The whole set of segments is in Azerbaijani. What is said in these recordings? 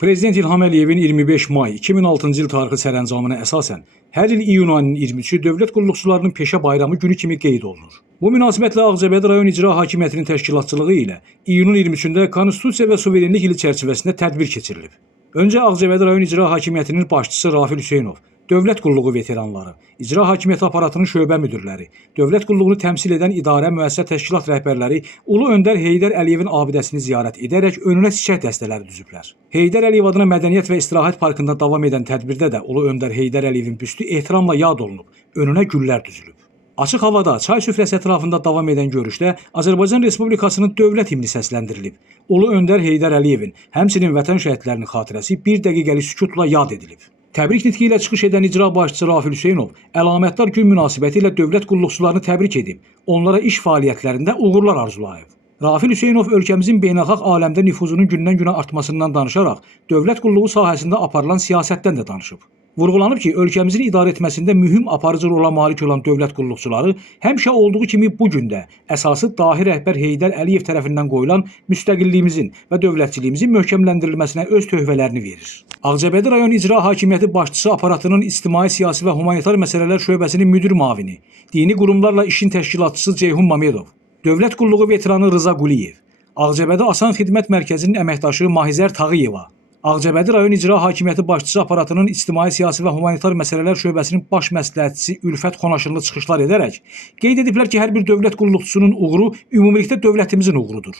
Prezident İlham Əliyevin 25 may 2006-cı il tarixi sərəncamına əsasən hər il iyun ayının 23-ü dövlət qulluqçularının peşə bayramı günü kimi qeyd olunur. Bu münasibətlə Ağcabədi rayon icra hakimiyyətinin təşkilatçılığı ilə iyunun 23-də Konstitusiya və Suverenlik ili çərçivəsində tədbir keçirilib. Öncə Ağcabədi rayon icra hakimiyyətinin başçısı Rafil Hüseynov, dövlət qulluğu veteranları, icra hakimiyyəti aparatının şöbə müdirləri, dövlət qulluğunu təmsil edən idarə, müəssisə, təşkilat rəhbərləri Ulu Öndər Heydər Əliyevin abidəsini ziyarət edərək önünə çiçək dəstələri düzüblər. Heydər Əliyev adına Mədəniyyət və İstirahət Parkında davam edən tədbirdə də Ulu Öndər Heydər Əliyevin büstü ehtiramla yad olunub, önünə güllər düzülüb. Açıq havada, çay süfrəsi ətrafında davam edən görüşdə Azərbaycan Respublikasının dövlət himni səsləndirilib. Ulu Öndər Heydər Əliyevin, həmçinin vətən şəhidlərinin xatirəsi bir dəqiqəlik sükutla yad edilib. Təbrik nitqi ilə çıxış edən icra başçısı Rafil Hüseynov əlamətdar gün münasibəti ilə dövlət qulluqçularını təbrik edib, onlara iş fəaliyyətlərində uğurlar arzulayıb. Rafil Hüseynov ölkəmizin beynəlxalq aləmdə nüfuzunun gündən-günə artmasından danışaraq dövlət qulluğu sahəsində aparılan siyasətdən də danışıb. Vurğulanıb ki, ölkəmizin idarə etməsində mühüm aparıcı rola malik olan dövlət qulluqçuları həmişə olduğu kimi bu gün də əsası dahi rəhbər Heydər Əliyev tərəfindən qoyulan müstəqilliyimizin və dövlətçiliyimizin möhkəmləndirilməsinə öz töhfələrini verir. Ağcabədi rayon icra hakimiyyəti başçısı aparatının ictimai, siyasi və humanitar məsələlər şöbəsinin müdir müavini, dini qurumlarla işin təşkilatçısı Ceyhun Mamedov, dövlət qulluğu veteranı Rıza Quliyev, Ağcabədi Asan Xidmət Mərkəzinin əməkdaşı Mahizər Tağıyeva, Ağcabədi rayon icra hakimiyyəti başçısı aparatının ictimai, siyasi və humanitar məsələlər şöbəsinin baş məsləhətçisi Ülfət Xonaşınlı çıxışlar edərək qeyd ediblər ki, hər bir dövlət qulluqçusunun uğuru ümumilikdə dövlətimizin uğurudur.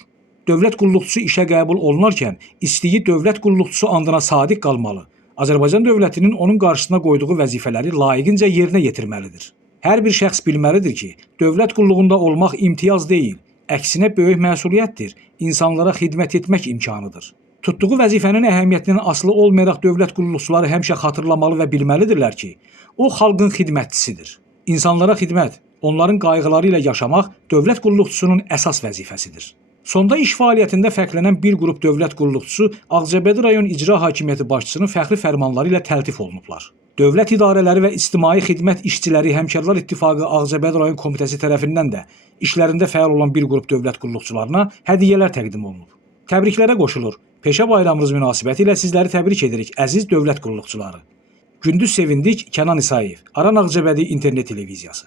Dövlət qulluqçusu işə qəbul olunarkən istəyi dövlət qulluqçusu andına sadiq qalmalı. Azərbaycan dövlətinin onun qarşısına qoyduğu vəzifələri layiqincə yerinə yetirməlidir. Hər bir şəxs bilməlidir ki, dövlət qulluğunda olmaq imtiyaz deyil, əksinə böyük məsuliyyətdir, insanlara xidmət etmək imkanıdır. Tutduğu vəzifənin əhəmiyyətinin asılı olmayaraq dövlət qulluqçuları həmişə xatırlamalı və bilməlidirlər ki, o xalqın xidmətçisidir. İnsanlara xidmət, onların qayğıları ilə yaşamaq dövlət qulluqçusunun əsas vəzifəsidir. Sonda iş fəaliyyətində fərqlənən bir qrup dövlət qulluqçusu Ağcabədi rayon icra hakimiyyəti başçısının fəxri fərmanları ilə təltif olunublar. Dövlət idarələri və ictimai xidmət işçiləri Həmkarlar İttifaqı Ağcabədi rayon komitəsi tərəfindən də işlərində fəal olan bir qrup dövlət qulluqçularına hədiyyələr təqdim olunub. Təbriklərə qoşulur. Peşə bayramınız münasibəti ilə sizləri təbrik edirik, əziz dövlət qulluqçuları. Gündüz Sevindik, Kənan İsayev, Aran Ağcabədi İnternet Televiziyası.